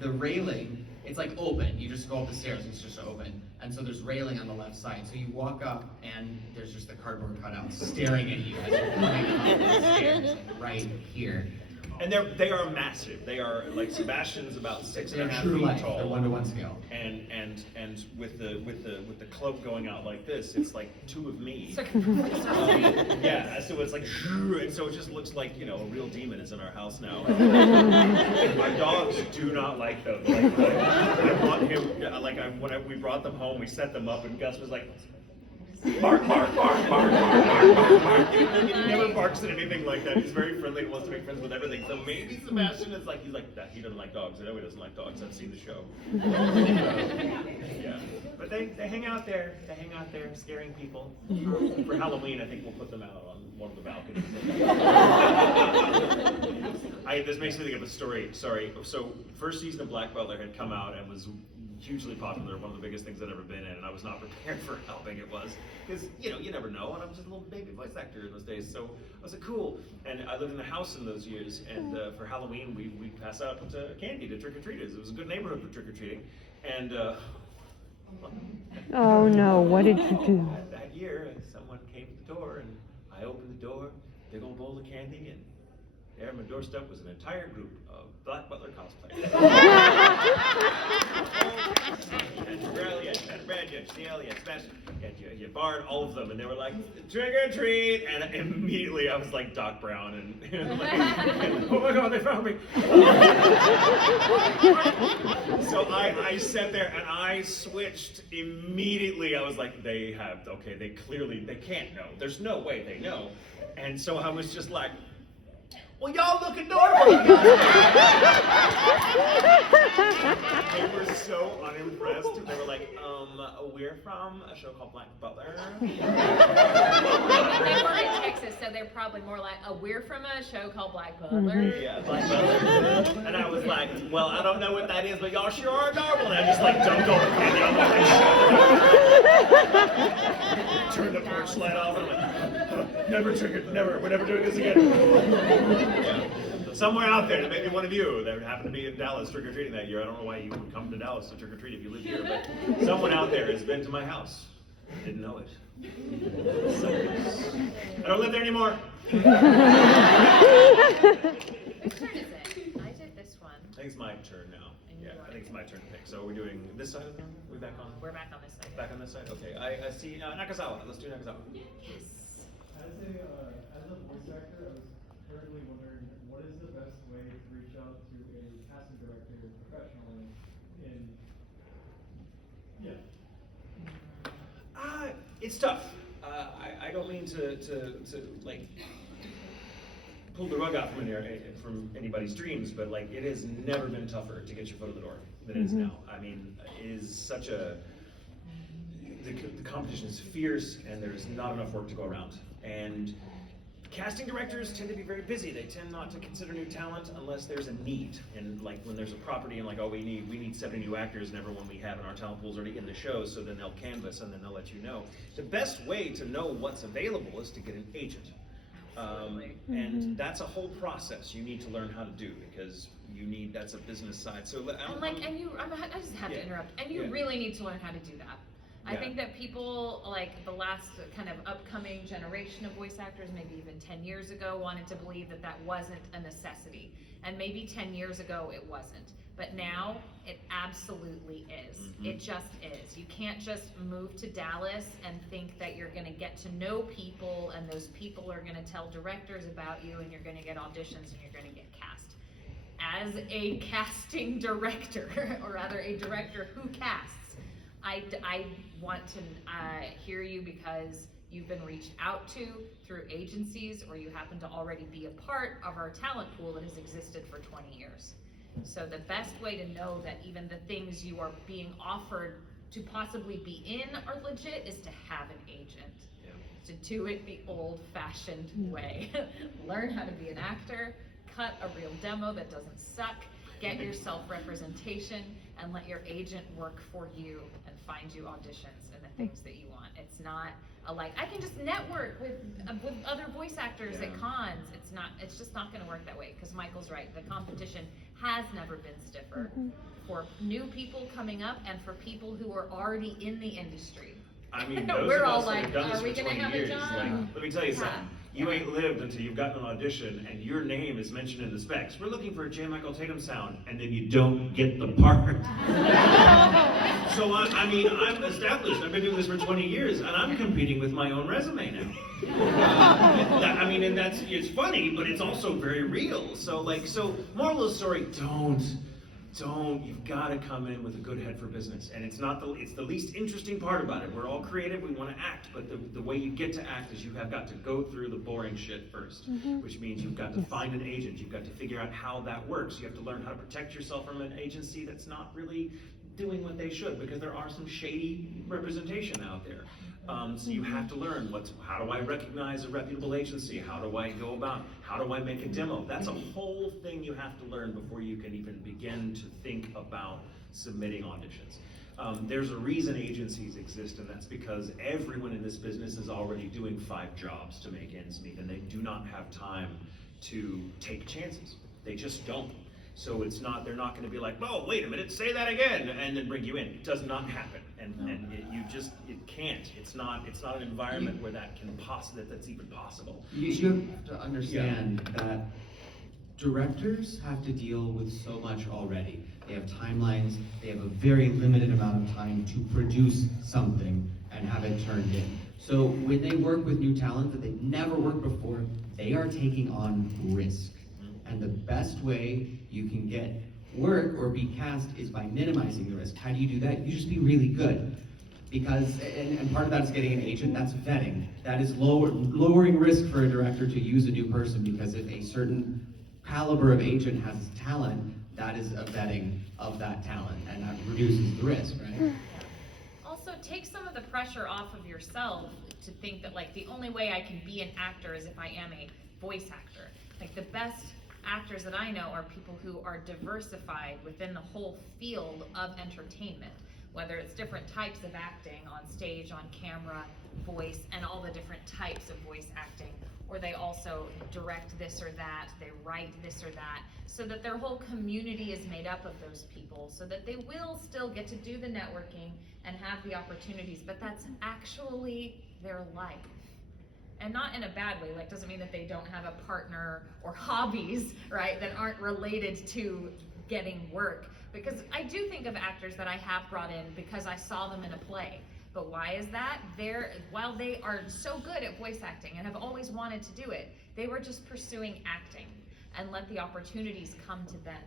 the railing, it's like open. You just go up the stairs, it's just open. And so there's railing on the left side. So you walk up and there's just the cardboard cutout staring at you as you're coming up the stairs right here. And they are massive. They are like Sebastian's about 6.5 true feet life. tall. They're 1-to-1 scale. And with the cloak going out like this, it's like two of me. So it's like, and so it just looks like a real demon is in our house now. My dogs do not like those. I want him. When we brought them home, we set them up, and Gus was like, bark, bark, bark, bark, bark, bark, bark. He never barks at anything like that. He's very friendly and wants to make friends with everything. So maybe Sebastian is like, he doesn't like dogs. I know he doesn't like dogs. I've seen the show. Yeah. But they hang out there. They hang out there scaring people. For Halloween, I think we'll put them out on one of the balconies. This makes me think of a story. Sorry. So first season of Black Butler had come out and was hugely popular, one of the biggest things I'd ever been in, and I was not prepared for how big it was, because you never know, and I'm just a little baby voice actor in those days, so I was like, cool. And I lived in a house in those years, and for Halloween we'd pass out candy to trick-or-treaters. It was a good neighborhood for trick-or-treating, and Oh no, what did you do? that year someone came to the door, and I opened the door, big old bowl of candy, and There on my doorstep was an entire group of Black Butler cosplayers. You had Brad, you had Chanel, you had Sebastian, you had Bard, all of them, and they were like, trick or treat! And immediately I was like Doc Brown, and like, oh my God, they found me! So I sat there and I switched immediately. I was like, they can't know. There's no way they know. And so I was just like, well, y'all look adorable. They were so unimpressed. They were like, we're from a show called Black Butler. They were in Texas, so they're probably more like, we're from a show called Black Butler. Yeah, Black Butler. And I was like, well, I don't know what that is, but y'all sure are adorable. And I just like dumped all the candy on my face. Turned the porch light off, and I'm like, never trick it, never. We're never doing this again. Yeah. Somewhere out there, maybe one of you that happened to be in Dallas trick-or-treating that year. I don't know why you would come to Dallas to trick-or-treat if you live here, but someone out there has been to my house. Didn't know it. I don't live there anymore. Whose turn is it? I did this one. I think it's my turn now. Yeah, I think it's my turn to pick. So we're doing this side of the room? We're back on? We're back on this side. Back on this side? Okay. I see Nakazawa. Let's do Nakazawa. Yes. As a voice actor, I was currently wondering, what is the best way to reach out to a casting director professionally It's tough. I don't mean to like pull the rug out from anybody's dreams, but like it has never been tougher to get your foot in the door than it is now. I mean, it is such the competition is fierce, and there's not enough work to go around. And casting directors tend to be very busy. They tend not to consider new talent unless there's a need. And like when there's a property and like, oh, we need 70 new actors, and everyone we have in our talent pool is already in the show, so then they'll canvas and then they'll let you know. The best way to know what's available is to get an agent. And that's a whole process you need to learn how to do, because that's a business side. So I just have to interrupt. And you really need to learn how to do that. I think that people, like the last kind of upcoming generation of voice actors, maybe even 10 years ago, wanted to believe that that wasn't a necessity. And maybe 10 years ago it wasn't. But now it absolutely is. It just is. You can't just move to Dallas and think that you're going to get to know people, and those people are going to tell directors about you, and you're going to get auditions, and you're going to get cast. As a casting director, or rather a director who casts, I want to hear you because you've been reached out to through agencies, or you happen to already be a part of our talent pool that has existed for 20 years. So the best way to know that even the things you are being offered to possibly be in are legit is to have an agent. Yeah. To do it the old-fashioned way. Learn how to be an actor, cut a real demo that doesn't suck, get your self-representation, and let your agent work for you and find you auditions and the things that you want. It's not I can just network with other voice actors at cons. It's just not going to work that way, because Michael's right. The competition has never been stiffer for new people coming up and for people who are already in the industry. I mean, those we're of all us that like, have done this are we for going to 20 have years, a job? like, let me tell you something. You ain't lived until you've gotten an audition and your name is mentioned in the specs. We're looking for a J. Michael Tatum sound, and then you don't get the part. So I'm established. I've been doing this for 20 years, and I'm competing with my own resume now. And it's funny, but it's also very real. So moral of the story: don't. You've got to come in with a good head for business, and it's the least interesting part about it. We're all creative, we want to act, but the way you get to act is you have got to go through the boring shit first, which means you've got to find an agent. You've got to figure out how that works. You have to learn how to protect yourself from an agency that's not really doing what they should, because there are some shady representation out there. So you have to learn how do I recognize a reputable agency? How do I make a demo? That's a whole thing you have to learn before you can even begin to think about submitting auditions. There's a reason agencies exist, and that's because everyone in this business is already doing 5 jobs to make ends meet, and they do not have time to take chances. They just don't. So they're not going to be like, oh, wait a minute, say that again, and then bring you in. It does not happen, and it can't. It's not an environment where that's even possible. You have to understand that Directors have to deal with so much already. They have timelines, they have a very limited amount of time to produce something and have it turned in. So when they work with new talent that they've never worked before, they are taking on risk. And the best way you can get work or be cast is by minimizing the risk. How do you do that? You just be really good. Because, and part of that is getting an agent, that's vetting. That is lowering risk for a director to use a new person, because if a certain caliber of agent has talent, that is a vetting of that talent, and that reduces the risk, right? Also, take some of the pressure off of yourself to think that like the only way I can be an actor is if I am a voice actor. Like the best actors that I know are people who are diversified within the whole field of entertainment, whether it's different types of acting on stage, on camera, voice, and all the different types of voice acting, or they also direct this or that, they write this or that, so that their whole community is made up of those people, so that they will still get to do the networking and have the opportunities, but that's actually their life. And not in a bad way, like doesn't mean that they don't have a partner or hobbies, right, that aren't related to getting work. Because I do think of actors that I have brought in because I saw them in a play. But why is that? While they are so good at voice acting and have always wanted to do it, they were just pursuing acting and let the opportunities come to them.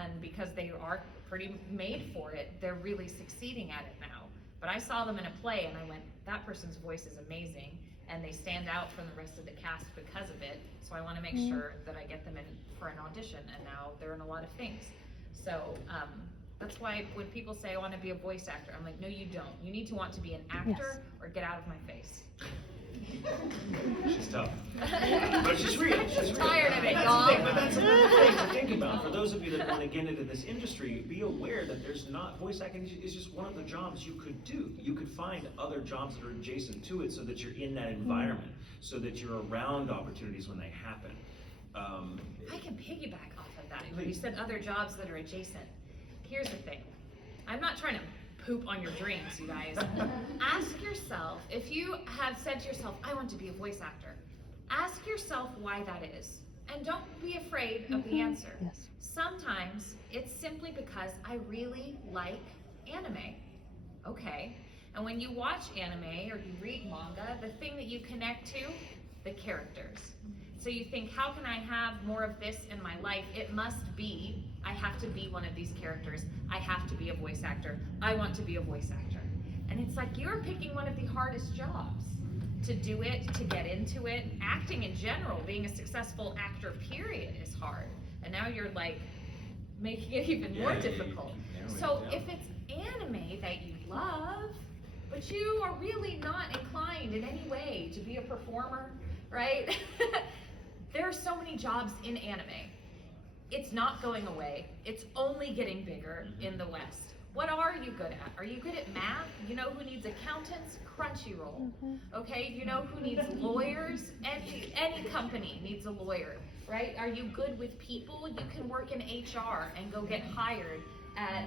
And because they are pretty made for it, they're really succeeding at it now. But I saw them in a play and I went, that person's voice is amazing, and they stand out from the rest of the cast because of it. So I want to make sure that I get them in for an audition, and now they're in a lot of things. So that's why when people say I want to be a voice actor, I'm like, no, you don't. You need to want to be an actor or get out of my face. She's tough. But she's real. She's real. Tired of it, That's y'all. the thing, but that's another thing to think about. For those of you that want to get into this industry, be aware that there's not, voice acting is just one of the jobs you could do. You could find other jobs that are adjacent to it so that you're in that environment, so that you're around opportunities when they happen. I can piggyback off of that. When you said other jobs that are adjacent. Here's the thing. I'm not trying to poop on your dreams, you guys. Ask yourself, if you have said to yourself, I want to be a voice actor, ask yourself why that is. And don't be afraid of the answer. Yes. Sometimes it's simply because I really like anime. Okay. And when you watch anime or you read manga, the thing that you connect to, the characters. So you think, how can I have more of this in my life? It must be, I have to be one of these characters. I have to be a voice actor. I want to be a voice actor. And it's like you're picking one of the hardest jobs. To do it, to get into it. Acting in general, being a successful actor, period, is hard. And now you're like making it even more difficult. So if it's anime that you love, but you are really not inclined in any way to be a performer, right? There are so many jobs in anime. It's not going away. It's only getting bigger in the West. What are you good at? Are you good at math? You know who needs accountants? Crunchyroll. Okay, you know who needs lawyers? Any company needs a lawyer, right? Are you good with people? You can work in HR and go get hired at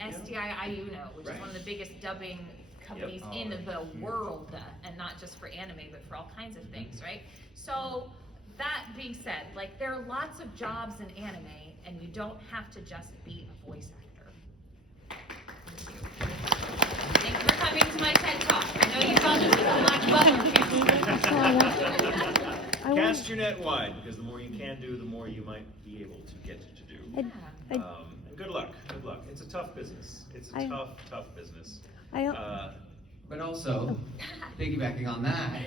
SDI Uno, which is one of the biggest dubbing companies in the world, and not just for anime, but for all kinds of things, right? So that being said, like there are lots of jobs in anime, and you don't have to just be a voice actor. Thank you for coming to my TED Talk. I know you found it so much butter. Cast your net wide, because the more you can do, the more you might be able to get to do. Yeah. And good luck. Good luck. It's a tough business. It's a tough business. But also, piggybacking on that,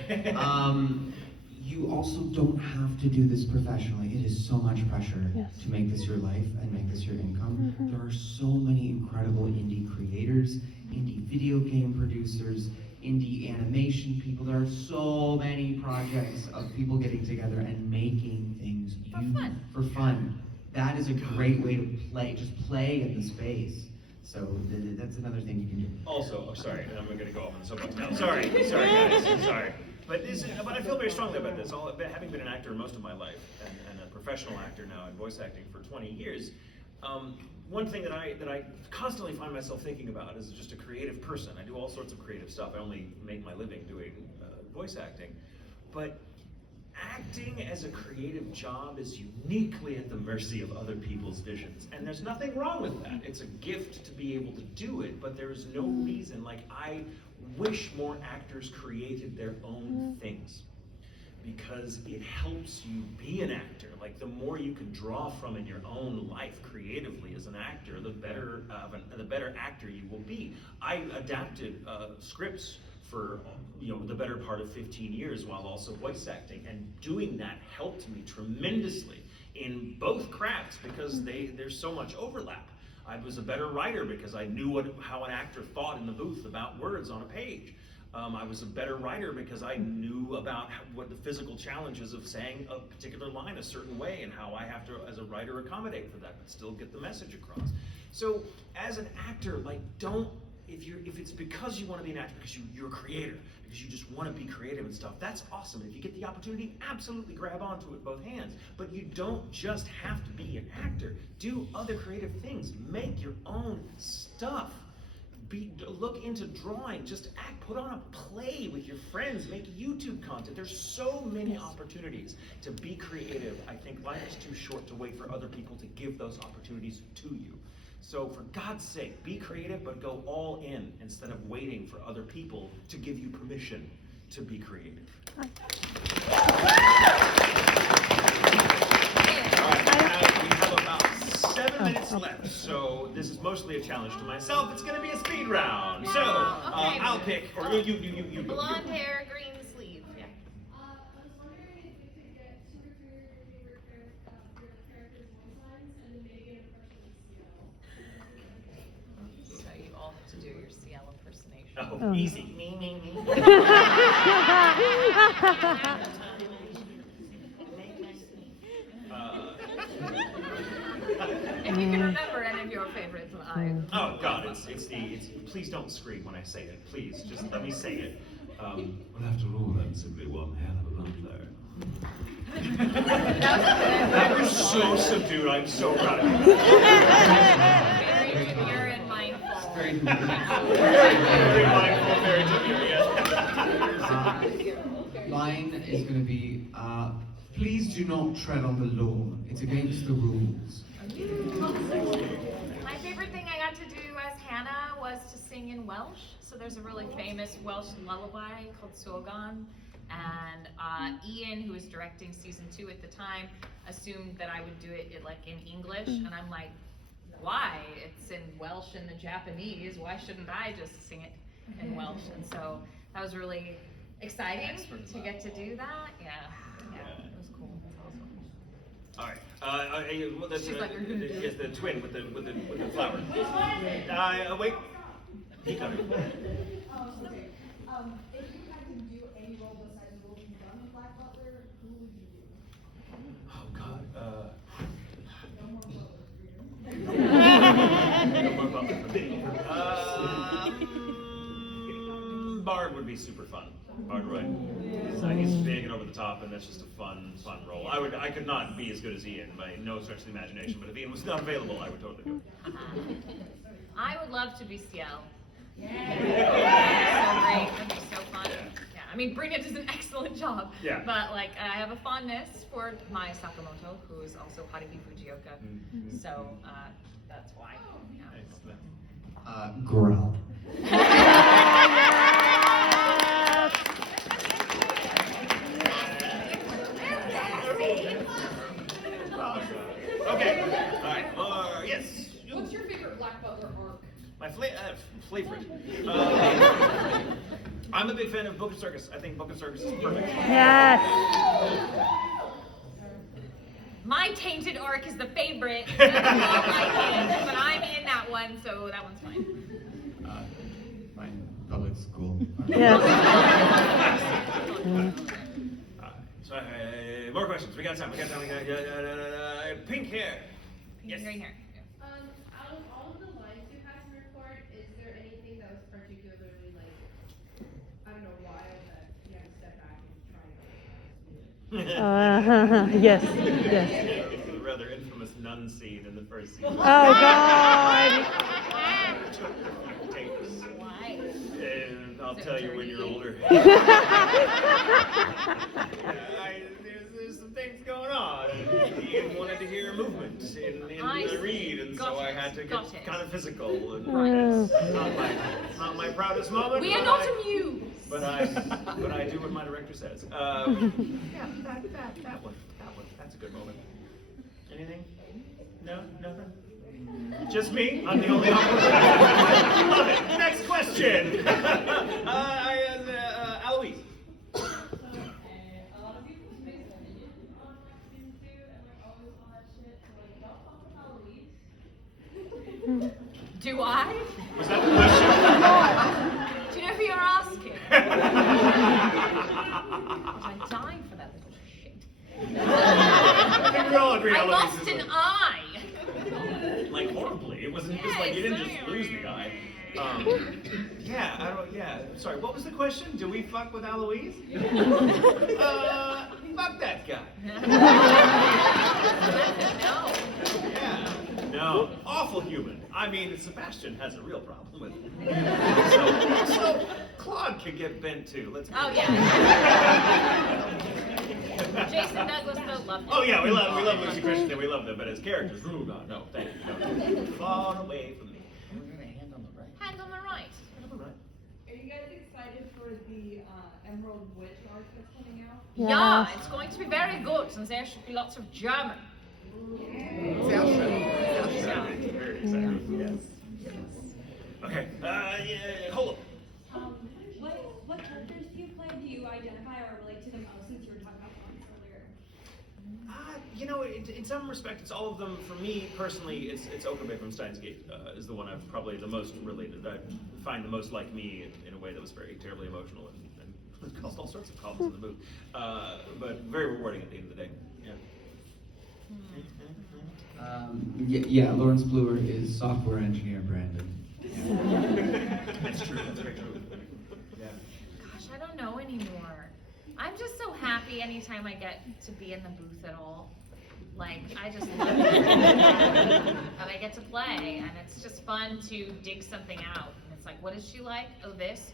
you also don't have to do this professionally. It is so much pressure to make this your life and make this your income. There are so many incredible indie creators, indie video game producers, indie animation people. There are so many projects of people getting together and making things for fun. That is a great way to play. Just play in the space. So that's another thing you can do. Also, sorry, and I'm going to go off on the soapbox now. Sorry guys, sorry. But I feel very strongly about this. Having been an actor most of my life and a professional actor now in voice acting for 20 years, one thing that I constantly find myself thinking about is just a creative person. I do all sorts of creative stuff. I only make my living doing voice acting. But acting as a creative job is uniquely at the mercy of other people's visions. And there's nothing wrong with that. It's a gift to be able to do it, but there is no reason, like I wish more actors created their own things. Because it helps you be an actor. Like the more you can draw from in your own life creatively as an actor, the better actor you will be. I adapted scripts for the better part of 15 years while also voice acting, and doing that helped me tremendously in both crafts because there's so much overlap. I was a better writer because I knew how an actor thought in the booth about words on a page. I was a better writer because I knew about what the physical challenges of saying a particular line a certain way and how I have to, as a writer, accommodate for that but still get the message across. So as an actor, like if it's because you want to be an actor, because you're a creator, because you just want to be creative and stuff, that's awesome. And if you get the opportunity, absolutely grab onto it with both hands. But you don't just have to be an actor. Do other creative things. Make your own stuff. Look into drawing, just act, put on a play with your friends, make YouTube content. There's so many opportunities to be creative. I think life is too short to wait for other people to give those opportunities to you. So for God's sake, be creative, but go all in instead of waiting for other people to give you permission to be creative. We have about 7 minutes left, so this is mostly a challenge to myself. It's going to be a speed round. So I'll pick, or you. Blonde hair, green sleeve. Yeah. I was wondering if you could get 2 or 3 of your favorite characters' voice lines and then maybe an impression of Seattle. So you all have to do your CL impersonation. Oh, easy. If you can remember any of your favorites, Oh God, it's please don't scream when I say it. Please, just let me say it. Well, after all, I'm simply one hell of a Butler. That was so subdued. I'm so proud of you. Very demure and mindful. Very mindful, very demure. Yeah. Mine is going to be, please do not tread on the lawn. It's against the rules. My favorite thing I got to do as Hannah was to sing in Welsh. So there's a really famous Welsh lullaby called Sorgon. And Ian, who was directing season 2 at the time, assumed that I would do it in English. And I'm like, why? It's in Welsh and the Japanese. Why shouldn't I just sing it in Welsh? And so that was really exciting to get to do that. Yeah, it was cool. All right. Well, that's She's like, "Are you gonna do it?" yes, the twin with the flower. Wait. Keep coming. If you had to do any role besides the role you've done with Black Butler, who would you do? Oh God. No more Butler for you. No more Butler for me. Bard would be super fun. Bard Roy. He's big and over the top, and that's just a fun role. I could not be as good as Ian by no stretch of the imagination, but if Ian was not available, I would totally do it. I would love to be Ciel. Yeah. That'd be so great. That'd be so fun. Yeah. I mean, Brina does an excellent job. Yeah. But I have a fondness for Mai Sakamoto, who is also Haruhi Fujioka. Mm-hmm. So that's why. Yeah. Growl. Okay. All right. Yes. What's your favorite Black Butler arc? My favorite. I'm a big fan of Book of Circus. I think Book of Circus is perfect. Yes. My tainted arc is the favorite. I don't like it, but I'm in that one, so that one's fine. Mine, public school. Yes. So, more questions. We got time. We got pink hair. Yes. Right here. Out of all of the lines you had to record, is there anything that was particularly I don't know, wild that you had to step back and try Yes. The rather infamous nun scene in the first season. Oh God. Why? And I'll tell you when you're older. Ian wanted to hear movement in the read, and so I had to get kind of physical. And it's not my proudest moment. We are not amused. But I do what my director says. Yeah, that one. That's a good moment. Anything? No, nothing. Just me? I'm the only awkward one. Love it. Next question. Eloise. A lot of people make an opinion on season 2 and like always all that shit. So like, don't fuck with Eloise. Do I? Was that the question? Do you know who you're asking? I'm dying for that little shit. I think we all agree I Eloise lost is an eye. like horribly. It wasn't just like you didn't just lose the guy. Sorry, what was the question? Do we fuck with Eloise? Fuck that guy. No. Yeah. No. Awful human. I mean, Sebastian has a real problem with it. So Claude can get bent too. Let's Oh yeah. Jason Douglas though, loved him. Oh yeah, we love Lucy Christensen, we love them, but as characters, ooh, no, thank you. No. Far away from me. And we're gonna hand on the right. Hand on the right. Are you guys excited for the Emerald Witch arc that's coming out? Yeah, it's going to be very good, since there should be lots of German. Sounds Very excited, yes. Okay, hold on. What characters do you play? Do you identify or relate to the most, since you were talking about ones earlier? In some respect, it's all of them. For me personally, it's Okabe from Steins Gate is the one I've probably the most related. I find the most like me in a way that was very terribly emotional and caused all sorts of problems in the movie, but very rewarding at the end of the day. Yeah, Lawrence Bluer is software engineer Brandon. That's true. That's very true. Yeah. Gosh, I don't know anymore. I'm just so happy anytime I get to be in the booth at all. Like, I just love it. And I get to play, and it's just fun to dig something out. And it's like, what is she like? Oh, this?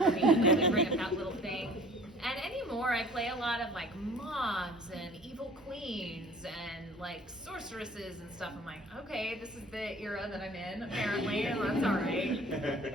I mean, and we bring up that little thing. And anymore, I play a lot of like mobs and evil queens and like sorceresses and stuff. I'm like, okay, this is the era that I'm in, apparently, and that's all right.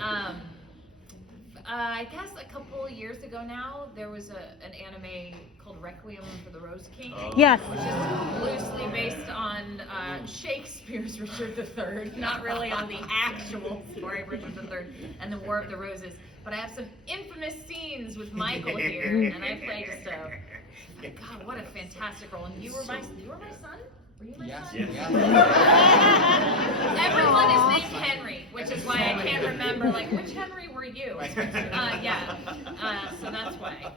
I guess a couple years ago now, there was an anime called Requiem for the Rose King. Yes. Which is loosely based on Shakespeare's Richard III, not really on the actual story of Richard III and the War of the Roses. But I have some infamous scenes with Michael here, and I play just God, what a fantastic role. And you were my son? Were you my son? Yes. Everyone is named Henry, which is why I can't remember, like, which Henry were you? So that's why.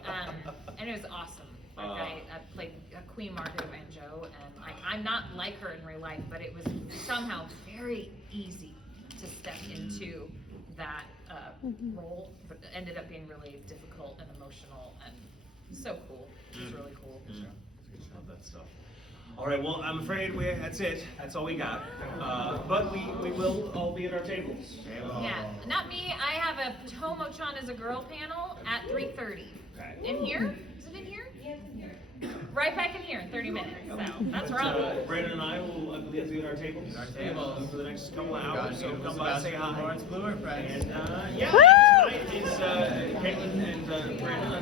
And it was awesome. Like, I played Queen Margaret of Anjou, and I'm not like her in real life, but it was somehow very easy to step into that role, but it ended up being really difficult and emotional and so cool. It was really cool. Love that stuff. All right, well, I'm afraid that's it. That's all we got. But we will all be at our tables. Yeah, not me. I have a Tomo-chan as a girl panel at 3:30. Okay. In here? Is it in here? Yes, in here. Right back in here in 30 minutes. So that's where I'll be. Brandon and I will, I believe, be at our tables. For the next couple of hours. So come by, say hi. Lawrence Bluer, friends. And tonight is Caitlin and Brandon.